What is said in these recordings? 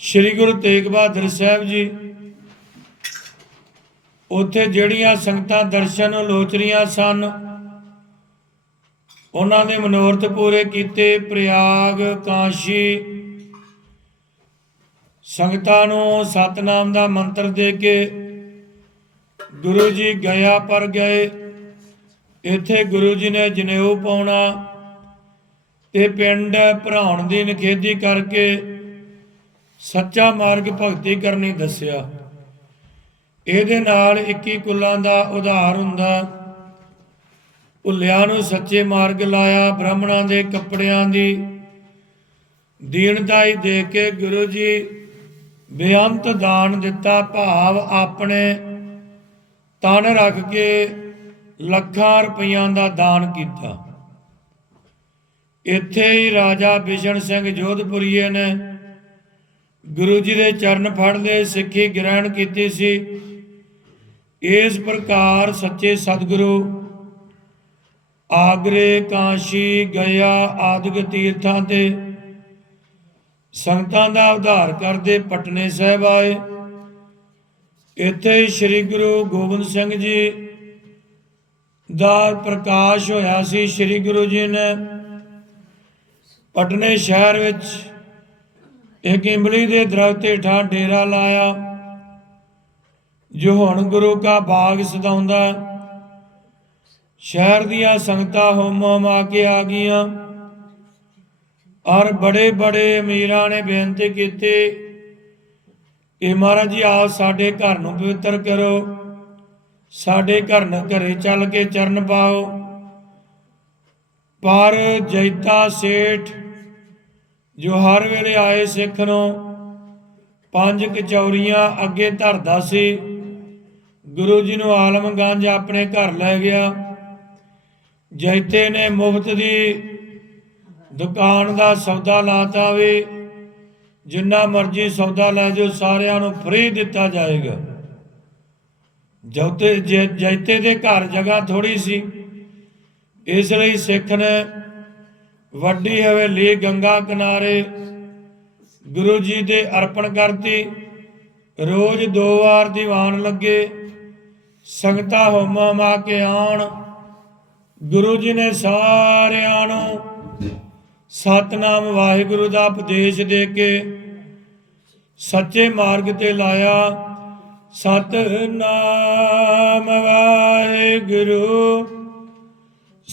ਸ੍ਰੀ ਗੁਰੂ ਤੇਗ ਬਹਾਦਰ ਸਾਹਿਬ ਜੀ, ਉੱਥੇ ਜਿਹੜੀਆਂ ਸੰਗਤਾਂ ਦਰਸ਼ਨ ਲੋਚ ਰਹੀਆਂ ਸਨ, ਉਹਨਾਂ ਦੇ ਮਨੋਰਥ ਪੂਰੇ ਕੀਤੇ ਪ੍ਰਯਾਗ ਕਾਸ਼ੀ ਸੰਗਤਾਂ ਨੂੰ ਸਤਨਾਮ ਦਾ ਮੰਤਰ ਦੇ ਕੇ ਗੁਰੂ ਜੀ ਗਿਆ ਪਰ ਗਏ। ਇੱਥੇ ਗੁਰੂ ਜੀ ਨੇ ਜਨੇਊ ਪਾਉਣਾ ਤੇ ਪਿੰਡ ਭਰਾਉਣ ਦੀ ਨਿਖੇਧੀ ਕਰਕੇ ਸੱਚਾ ਮਾਰਗ ਭਗਤੀ ਕਰਨੀ ਦੱਸਿਆ। ਇਹਦੇ ਨਾਲ 21 ਕੁੱਲਾਂ ਦਾ ਉਧਾਰ ਹੁੰਦਾ। ਭੁੱਲਿਆਂ ਨੂੰ ਸੱਚੇ ਮਾਰਗ ਲਾਇਆ, ਬ੍ਰਾਹਮਣਾਂ ਦੇ ਕੱਪੜਿਆਂ ਦੀ ਦੀਨਦਾਈ ਦੇ ਕੇ ਗੁਰੂ ਜੀ ਬੇਅੰਤ ਦਾਨ ਦਿੱਤਾ। ਭਾਵ ਆਪਣੇ ਤਨ ਰੱਖ ਕੇ ਲੱਖਾਂ ਰੁਪਈਆਂ ਦਾ ਦਾਨ ਕੀਤਾ। ਇੱਥੇ ਹੀ ਰਾਜਾ ਬਿਸ਼ਨ ਸਿੰਘ ਜੋਧਪੁਰੀਏ ਨੇ ਗੁਰੂ ਜੀ ਦੇ ਚਰਨ ਫੜ ਲਏ, ਸਿੱਖੀ ਗ੍ਰਹਿਣ ਕੀਤੀ ਸੀ। ਇਸ ਪ੍ਰਕਾਰ ਸੱਚੇ ਸਤਿਗੁਰੂ ਆਗਰੇ ਕਾਸ਼ੀ ਗਿਆ ਆਦਿਕ ਤੀਰਥਾਂ ਤੇ ਸੰਗਤਾਂ ਦਾ ਉਧਾਰ ਕਰਦੇ ਪਟਨੇ ਸਾਹਿਬ ਆਏ। ਇੱਥੇ ਸ੍ਰੀ ਗੁਰੂ ਗੋਬਿੰਦ ਸਿੰਘ ਜੀ ਦਾ ਪ੍ਰਕਾਸ਼ ਹੋਇਆ ਸੀ। ਸ੍ਰੀ ਗੁਰੂ ਜੀ ਨੇ ਪਟਨੇ ਸ਼ਹਿਰ ਵਿੱਚ ਇੱਕ ਇਮਲੀ ਦੇ ਦਰਖਤ ਹੇਠਾਂ ਡੇਰਾ ਲਾਇਆ, ਜੋ ਹੁਣ ਗੁਰੂ ਕਾ ਬਾਗ ਸਦਾਉਂਦਾ ਸ਼ਹਿਰ ਦੀਆਂ ਸੰਗਤਾਂ ਹੋਮ ਹੋਮ ਆ ਕੇ ਆ ਗਈਆਂ। ਔਰ ਬੜੇ ਬੜੇ ਅਮੀਰਾਂ ਨੇ ਬੇਨਤੀ ਕੀਤੀ ਕਿ ਮਹਾਰਾਜ ਜੀ, ਆਪ ਸਾਡੇ ਘਰ ਨੂੰ ਪਵਿੱਤਰ ਕਰੋ, ਸਾਡੇ ਘਰ ਨ ਘਰੇ ਚੱਲ ਕੇ ਚਰਨ ਪਾਓ। ਪਰ ਜੈਤਾ ਸੇਠ ਜੋ ਹਰ ਵੇਲੇ ਆਏ ਸਿੱਖ ਨੂੰ ਪੰਜ ਕਚੌਰੀਆਂ ਅੱਗੇ ਧਰਦਾ ਸੀ, ਗੁਰੂ ਜੀ ਨੂੰ ਆਲਮਗੰਜ ਆਪਣੇ ਘਰ ਲੈ ਗਿਆ। ਜੈਤੇ ਨੇ ਮੁਫਤ ਦੀ ਦੁਕਾਨ ਦਾ ਸੌਦਾ ਲਾਤਾ ਵੀ ਜਿੰਨਾ ਮਰਜ਼ੀ ਸੌਦਾ ਲੈ ਜਾਓ, ਸਾਰਿਆਂ ਨੂੰ ਫ੍ਰੀ ਦਿੱਤਾ ਜਾਏਗਾ। ਜੌਤੇ ਜੈਤੇ ਦੇ ਘਰ ਜਗ੍ਹਾ ਥੋੜੀ ਸੀ, ਇਸ ਲਈ ਸਿੱਖ ਨੇ ਵੱਡੀ ਹਵੇਲੀ ਗੰਗਾ ਕਿਨਾਰੇ, ਗੁਰੂ ਜੀ ਦੇ ਅਰਪਣ ਕਰਤੀ। ਰੋਜ਼ ਦੋ ਵਾਰ ਦੀਵਾਨ ਲੱਗੇ, ਸੰਗਤਾਂ ਹੋਮਾਂ ਮਾ ਕੇ ਆਉਣ ਗੁਰੂ ਜੀ ਨੇ ਸਾਰਿਆਂ ਨੂੰ ਸਤਨਾਮ ਵਾਹਿਗੁਰੂ ਦਾ ਉਪਦੇਸ਼ ਦੇ ਕੇ ਸੱਚੇ ਮਾਰਗ ਤੇ ਲਾਇਆ। ਸਤਨਾਮ ਵਾਹਿਗੁਰੂ।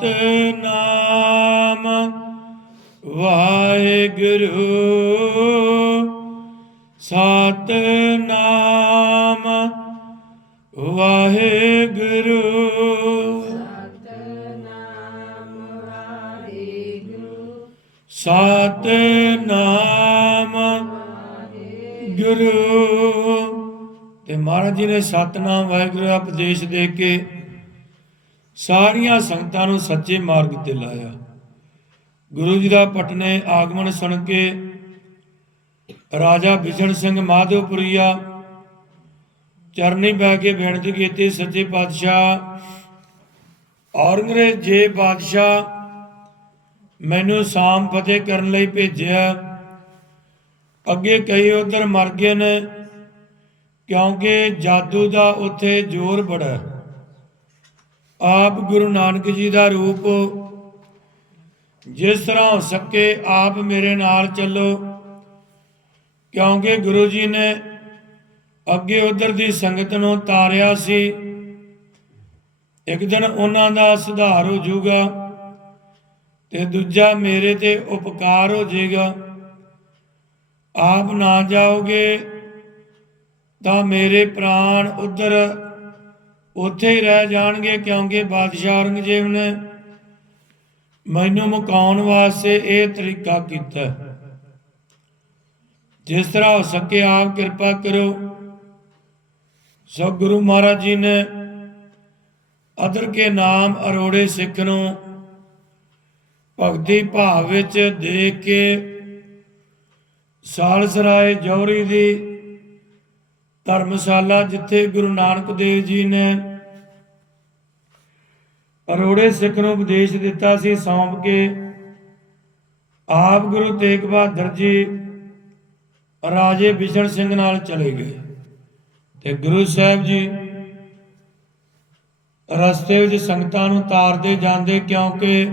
ਸਤਨਾਮ ਵਾਹਿਗੁਰੂ। ਸਤਨਾਮ ਵਾਹਿਗੁਰੂ। ਸਤਨਾਮ ਗੁਰੂ ਤੇ ਮਹਾਰਾਜ ਜੀ ਨੇ ਸਤਨਾਮ ਵਾਹਿਗੁਰੂ ਦਾ ਉਪਦੇਸ਼ ਦੇ ਕੇ ਸਾਰੀਆਂ ਸੰਗਤਾਂ ਨੂੰ ਸੱਚੇ ਮਾਰਗ ਤੇ ਲਾਇਆ। ਗੁਰੂ ਜੀ ਦਾ ਪਟਨੇ ਆਗਮਨ ਸੁਣ ਕੇ ਰਾਜਾ ਬਿਸ਼ਨ ਸਿੰਘ ਮਾਧੋਪੁਰੀਆ ਚਰਨੀ ਬੈ ਕੇ ਬੇਨਤੀ ਕੀਤੀ, ਸੱਚੇ ਪਾਤਸ਼ਾਹ, ਔਰੰਗਜ਼ੇਬ ਜੇ ਬਾਦਸ਼ਾਹ ਮੈਨੂੰ ਸਾਮ ਫਤਿਹ ਕਰਨ ਲਈ ਭੇਜਿਆ, ਅੱਗੇ ਕਈ ਉਧਰ ਮਰ ਗਏ ਨੇ, ਕਿਉਂਕਿ ਜਾਦੂ ਦਾ ਉੱਥੇ ਜ਼ੋਰ ਬੜਾ ਆਪ ਗੁਰੂ ਨਾਨਕ ਜੀ ਦਾ ਰੂਪ। ਜਿਸ ਤਰ੍ਹਾਂ ਹੋ ਸਕੇ ਆਪ ਮੇਰੇ ਨਾਲ ਚੱਲੋ। ਕਿਉਂਕਿ ਗੁਰੂ ਜੀ ਨੇ ਅੱਗੇ ਉਧਰ ਦੀ ਸੰਗਤ ਨੂੰ ਤਾਰਿਆ ਸੀ। ਇੱਕ ਦਿਨ ਉਹਨਾਂ ਦਾ ਸੁਧਾਰ ਹੋ ਜਾਊਗਾ ਤੇ ਦੂਜਾ ਮੇਰੇ ਤੇ ਉਪਕਾਰ ਹੋ ਜਾਏਗਾ। ਆਪ ਨਾ ਜਾਓਗੇ ਤਾਂ ਮੇਰੇ ਪ੍ਰਾਣ ਉਧਰ ਉੱਥੇ ਹੀ ਰਹਿ ਜਾਣਗੇ ਕਿਉਂਕਿ ਬਾਦਸ਼ਾਹ ਔਰੰਗਜ਼ੇਬ ਨੇ ਮੈਨੂੰ ਮੁਕਾਉਣ ਵਾਸਤੇ ਇਹ ਤਰੀਕਾ ਕੀਤਾ। ਜਿਸ ਤਰ੍ਹਾਂ ਹੋ ਸਕੇ ਆਪ ਕਿਰਪਾ ਕਰੋ ਸੋ ਗੁਰੂ ਮਹਾਰਾਜ ਜੀ ਨੇ ਅਦਰ ਕੇ ਨਾਮ ਅਰੋੜੇ ਸਿੱਖ ਨੂੰ ਭਗਤੀ ਭਾਵ ਵਿੱਚ ਦੇਖ ਕੇ ਸਾਲਸਰਾਏ ਜੌਹਰੀ ਦੀ ਧਰਮਸ਼ਾਲਾ ਜਿੱਥੇ ਗੁਰੂ ਨਾਨਕ ਦੇਵ ਜੀ ਨੇ ਅਰੋੜੇ ਸਿੱਖ ਨੂੰ ਉਪਦੇਸ਼ ਦਿੱਤਾ ਸੀ ਸੌਂਪ ਕੇ। ਆਪ ਗੁਰੂ ਤੇਗ ਬਹਾਦਰ ਜੀ ਰਾਜੇ ਬਿਸ਼ਨ ਸਿੰਘ ਨਾਲ ਚਲੇ ਗਏ। ਤੇ ਗੁਰੂ ਸਾਹਿਬ ਜੀ ਰਸਤੇ ਵਿੱਚ ਸੰਗਤਾਂ ਨੂੰ ਤਾਰਦੇ ਜਾਂਦੇ ਕਿਉਂਕਿ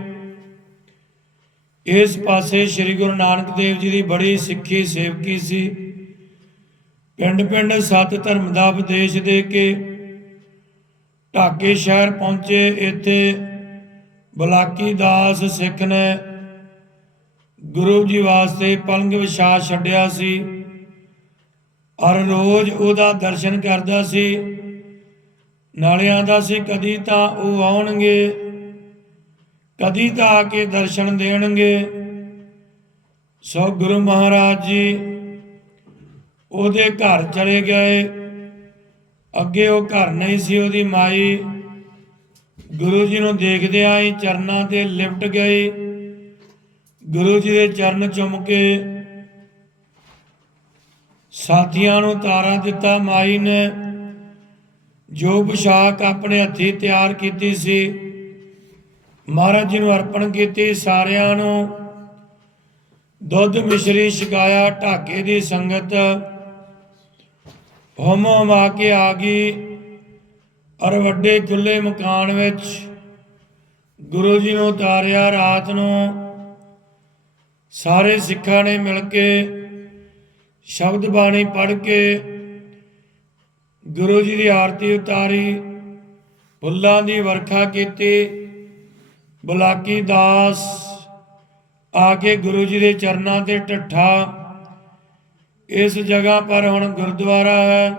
ਇਸ ਪਾਸੇ ਸ੍ਰੀ ਗੁਰੂ ਨਾਨਕ ਦੇਵ ਜੀ ਦੀ ਬੜੀ ਸਿੱਖੀ ਸੇਵਕੀ ਸੀ। ਪਿੰਡ ਪਿੰਡ ਸਤ ਧਰਮ ਦਾ ਉਪਦੇਸ਼ ਦੇ ਕੇ ਢਾਕੇ ਸ਼ਹਿਰ ਪਹੁੰਚੇ, ਇੱਥੇ ਬਲਾਕੀ ਦਾਸ ਸਿੱਖ ਨੇ ਗੁਰੂ ਜੀ ਵਾਸਤੇ ਪਲੰਗ ਵਿਛਾ ਛੱਡਿਆ ਸੀ। ਹਰ ਰੋਜ਼ ਉਹਦਾ ਦਰਸ਼ਨ ਕਰਦਾ ਸੀ। ਨਾਲੇ ਆਂਦਾ ਸੀ, ਕਦੀ ਤਾਂ ਉਹ ਆਉਣਗੇ, ਕਦੀ ਤਾਂ ਆ ਕੇ ਦਰਸ਼ਨ ਦੇਣਗੇ। ਸੋ ਗੁਰੂ ਮਹਾਰਾਜ ਜੀ ਉਹਦੇ ਘਰ ਚਲੇ ਗਏ। ਅੱਗੇ ਉਹ ਘਰ ਨਹੀਂ ਸੀ, ਉਹਦੀ ਮਾਈ ਗੁਰੂ ਜੀ ਨੂੰ ਦੇਖਦਿਆਂ ਹੀ ਚਰਨਾਂ ਤੇ ਲਿਪਟ ਗਈ। ਗੁਰੂ ਜੀ ਦੇ ਚਰਨ ਚੁੰਮ ਕੇ ਸਾਥੀਆਂ ਨੂੰ ਤਾਰਾ ਦਿੱਤਾ। ਮਾਈ ਨੇ ਜੋ ਪੁਸ਼ਾਕ ਆਪਣੇ ਹੱਥੀ ਤਿਆਰ ਕੀਤੀ ਸੀ, ਮਹਾਰਾਜ ਜੀ ਨੂੰ ਅਰਪਣ ਕੀਤੀ। ਸਾਰਿਆਂ ਨੂੰ ਦੁੱਧ ਮਿਸ਼ਰੀ ਛਕਾਇਆ। ਢਾਕੇ ਦੀ ਸੰਗਤ ਹਮ ਹਮ ਆ ਕੇ ਆ ਗਈ ਔਰ ਵੱਡੇ ਖੁੱਲੇ ਮਕਾਨ ਵਿੱਚ ਗੁਰੂ ਜੀ ਨੂੰ ਉਤਾਰਿਆ, ਰਾਤ ਨੂੰ ਸਾਰੇ ਸਿੱਖਾਂ ਨੇ ਮਿਲ ਕੇ ਸ਼ਬਦ ਬਾਣੀ ਪੜ੍ਹ ਕੇ ਗੁਰੂ ਜੀ ਦੀ ਆਰਤੀ ਉਤਾਰੀ, ਫੁੱਲਾਂ ਦੀ ਵਰਖਾ ਕੀਤੀ, ਬਲਾਕੀ ਦਾਸ ਆ ਕੇ ਗੁਰੂ ਜੀ ਦੇ ਚਰਨਾਂ ਤੇ ਢੱਠਾ ਇਸ ਜਗ੍ਹਾ ਪਰ ਹੁਣ ਗੁਰਦੁਆਰਾ ਹੈ।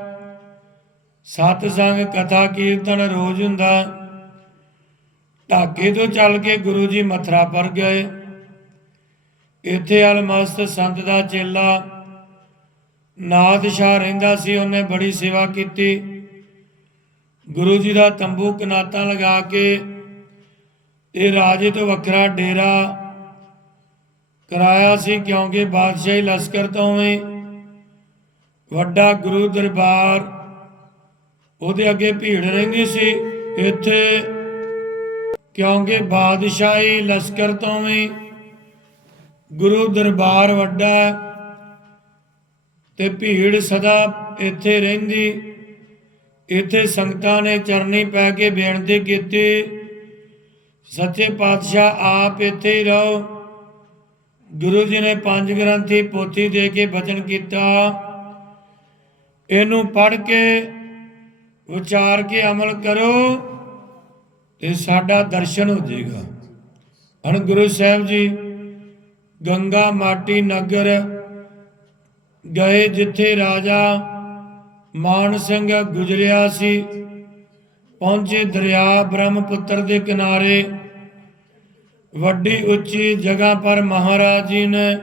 ਸਤ ਸੰਗ ਕਥਾ ਕੀਰਤਨ ਰੋਜ਼ ਹੁੰਦਾ। ਢਾਕੇ ਤੋਂ ਚੱਲ ਕੇ ਗੁਰੂ ਜੀ ਮਥਰਾ ਪਰ ਗਏ। ਇੱਥੇ ਅਲਮਸਤ ਸੰਤ ਦਾ ਚੇਲਾ ਨਾਦ ਸ਼ਾਹ ਰਹਿੰਦਾ ਸੀ, ਉਹਨੇ ਬੜੀ ਸੇਵਾ ਕੀਤੀ। ਗੁਰੂ ਜੀ ਦਾ ਤੰਬੂ ਕਨਾਤਾਂ ਲਗਾ ਕੇ ਇਹ ਰਾਜੇ ਤੋਂ ਵੱਖਰਾ ਡੇਰਾ ਕਰਾਇਆ ਸੀ, ਕਿਉਂਕਿ ਬਾਦਸ਼ਾਹੀ ਲਸ਼ਕਰ ਤੋਂ ਵੀ ਵੱਡਾ ਗੁਰੂ ਦਰਬਾਰ, ਉਹਦੇ ਅੱਗੇ ਭੀੜ ਰਹਿੰਦੀ ਸੀ। ਇੱਥੇ ਕਿਉਂਕਿ ਬਾਦਸ਼ਾਹੀ ਲਸ਼ਕਰ ਤੋਂ ਵੀ ਗੁਰੂ ਦਰਬਾਰ ਵੱਡਾ ਹੈ ਤੇ ਭੀੜ ਸਦਾ ਇੱਥੇ ਰਹਿੰਦੀ। ਇੱਥੇ ਸੰਗਤਾਂ ਨੇ ਚਰਨੀ ਪੈ ਕੇ ਬੇਨਤੀ ਕੀਤੀ, ਸੱਚੇ ਪਾਤਸ਼ਾਹ ਆਪ ਇੱਥੇ ਹੀ ਰਹੋ। ਗੁਰੂ ਜੀ ਨੇ ਪੰਜ ਗ੍ਰੰਥੀ ਪੋਥੀ ਦੇ ਕੇ ਬਚਨ ਕੀਤਾ। ਇਹਨੂੰ ਪੜ੍ਹ ਕੇ ਵਿਚਾਰ ਕੇ, ਅਮਲ ਕਰੋ ਤੇ ਸਾਡਾ ਦਰਸ਼ਨ ਹੋ ਜਾਏਗਾ। ਹਣ ਗੁਰੂ ਸਾਹਿਬ ਜੀ ਗੰਗਾ ਮਾਟੀ ਨਗਰ ਗਏ ਜਿੱਥੇ ਰਾਜਾ ਮਾਨ ਸਿੰਘ ਗੁਜਰਿਆ ਸੀ, ਪਹੁੰਚੇ ਦਰਿਆ ਬ੍ਰਹਮਪੁੱਤਰ ਦੇ ਕਿਨਾਰੇ। ਵੱਡੀ ਉੱਚੀ ਜਗ੍ਹਾ ਪਰ ਮਹਾਰਾਜ ਜੀ ਨੇ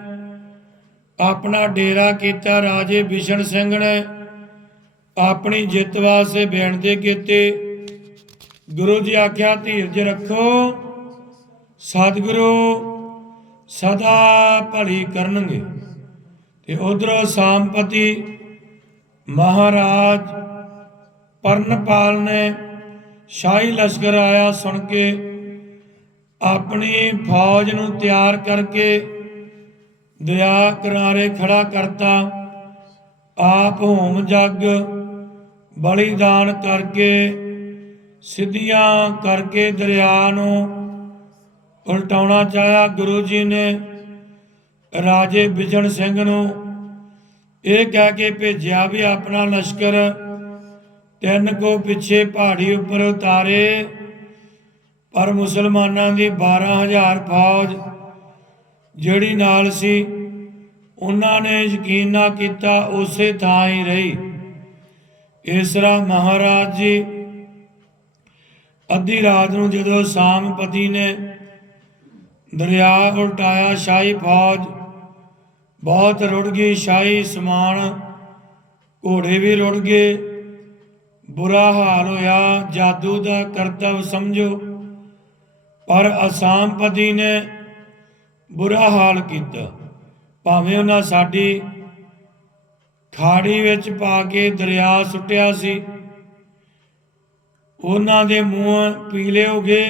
ਆਪਣਾ ਡੇਰਾ ਕੀਤਾ, ਰਾਜੇ ਬਿਸ਼ਨ ਸਿੰਘ ਨੇ ਆਪਣੀ ਜਿੱਤ ਵਾਸਤੇ ਬੇਨਤੀ ਕੀਤੀ। ਗੁਰੂ ਜੀ ਆਖਿਆ, ਧੀਰਜ ਰੱਖੋ, ਸਤਿਗੁਰੂ ਸਦਾ ਭਲੀ ਕਰਨਗੇ। ਤੇ ਉਧਰੋਂ ਸਾਮਪਤੀ ਮਹਾਰਾਜ ਪਰਨਪਾਲ ਨੇ ਸ਼ਾਹੀ ਲਸ਼ਕਰ ਆਇਆ ਸੁਣ ਕੇ, ਆਪਣੀ ਫੌਜ ਨੂੰ ਤਿਆਰ ਕਰਕੇ ਦਰਿਆ ਕਿਨਾਰੇ ਖੜਾ ਕਰਤਾ। ਆਪ ਹੋਮ ਜੱਗ ਬਲੀਦਾਨ ਕਰਕੇ, ਸਿੱਧੀਆਂ ਕਰਕੇ ਦਰਿਆ ਨੂੰ ਉਲਟਾਉਣਾ ਚਾਹਿਆ। ਗੁਰੂ ਜੀ ਨੇ ਰਾਜੇ ਬਿਜਣ ਸਿੰਘ ਨੂੰ ਇਹ ਕਹਿ ਕੇ ਭੇਜਿਆ ਵੀ ਆਪਣਾ ਲਸ਼ਕਰ ਤਿੰਨ ਕੋ ਪਿੱਛੇ ਪਹਾੜੀ ਉੱਪਰ ਉਤਾਰੇ, ਪਰ ਮੁਸਲਮਾਨਾਂ ਦੀ 12000 ਫੌਜ ਜਿਹੜੀ ਨਾਲ ਸੀ, ਉਹਨਾਂ ਨੇ ਯਕੀਨ ਨਾ ਕੀਤਾ, ਉਸੇ ਥਾਂ ਹੀ ਰਹੀ। ਇਸ ਤਰ੍ਹਾਂ ਮਹਾਰਾਜ ਜੀ। ਅੱਧੀ ਰਾਤ ਨੂੰ ਜਦੋਂ ਸਾਮਪਤੀ ਨੇ ਦਰਿਆ ਉਲਟਾਇਆ ਸ਼ਾਹੀ ਫੌਜ, ਬਹੁਤ ਰੁੜ ਗਈ, ਸ਼ਾਹੀ ਸਮਾਨ ਘੋੜੇ ਵੀ ਰੁੜ ਗਏ। ਬੁਰਾ ਹਾਲ ਹੋਇਆ, ਜਾਦੂ ਦਾ ਕਰਤਵ ਸਮਝੋ। ਪਰ ਅਸਾਮਪਤੀ ਨੇ ਬੁਰਾ ਹਾਲ ਕੀਤਾ। ਭਾਵੇਂ ਉਹਨਾਂ ਸਾਡੀ ਖਾੜੀ ਵਿੱਚ ਪਾ ਕੇ ਦਰਿਆ ਸੁੱਟਿਆ ਸੀ। ਉਹਨਾਂ ਦੇ ਮੂੰਹ ਪੀਲੇ ਹੋ ਗਏ,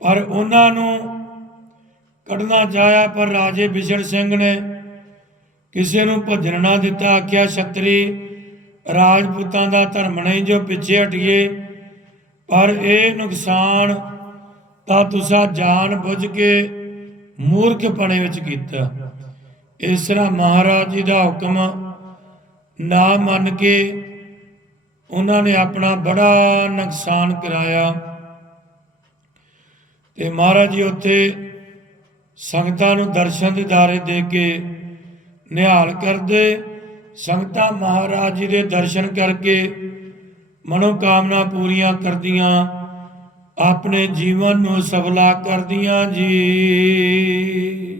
ਪਰ ਉਹਨਾਂ ਨੂੰ ਕੱਢਣਾ ਚਾਹਿਆ, ਪਰ ਰਾਜੇ ਬਿਸ਼ੜ ਸਿੰਘ ਨੇ ਕਿਸੇ ਨੂੰ ਭੱਜਣ ਨਾ ਦਿੱਤਾ। ਆਖਿਆ, ਛਤਰੀ, ਰਾਜਪੂਤਾਂ ਦਾ ਧਰਮ ਨਹੀਂ ਜੋ ਪਿੱਛੇ ਹਟੀਏ, ਪਰ ਇਹ ਨੁਕਸਾਨ ਤਾਂ ਤੁਸੀਂ ਜਾਣ ਬੁੱਝ ਕੇ ਮੂਰਖਪਣੇ ਵਿੱਚ ਕੀਤਾ। ਇਸ ਤਰ੍ਹਾਂ ਮਹਾਰਾਜ ਜੀ ਦਾ ਹੁਕਮ ਨਾ ਮੰਨ ਕੇ ਉਹਨਾਂ ਨੇ ਆਪਣਾ ਬੜਾ ਨੁਕਸਾਨ ਕਰਾਇਆ। ਤੇ ਮਹਾਰਾਜ ਜੀ ਉੱਥੇ ਸੰਗਤਾਂ ਨੂੰ ਦਰਸ਼ਨ ਦਿਦਾਰੇ ਦੇ ਕੇ ਨਿਹਾਲ ਕਰਦੇ। ਸੰਗਤਾਂ ਮਹਾਰਾਜ ਜੀ ਦੇ ਦਰਸ਼ਨ ਕਰਕੇ ਮਨੋ ਕਾਮਨਾ ਪੂਰੀਆਂ ਕਰਦੀਆਂ, ਆਪਣੇ ਜੀਵਨ ਨੂੰ ਸਫਲਾ ਕਰਦੀਆਂ ਜੀ।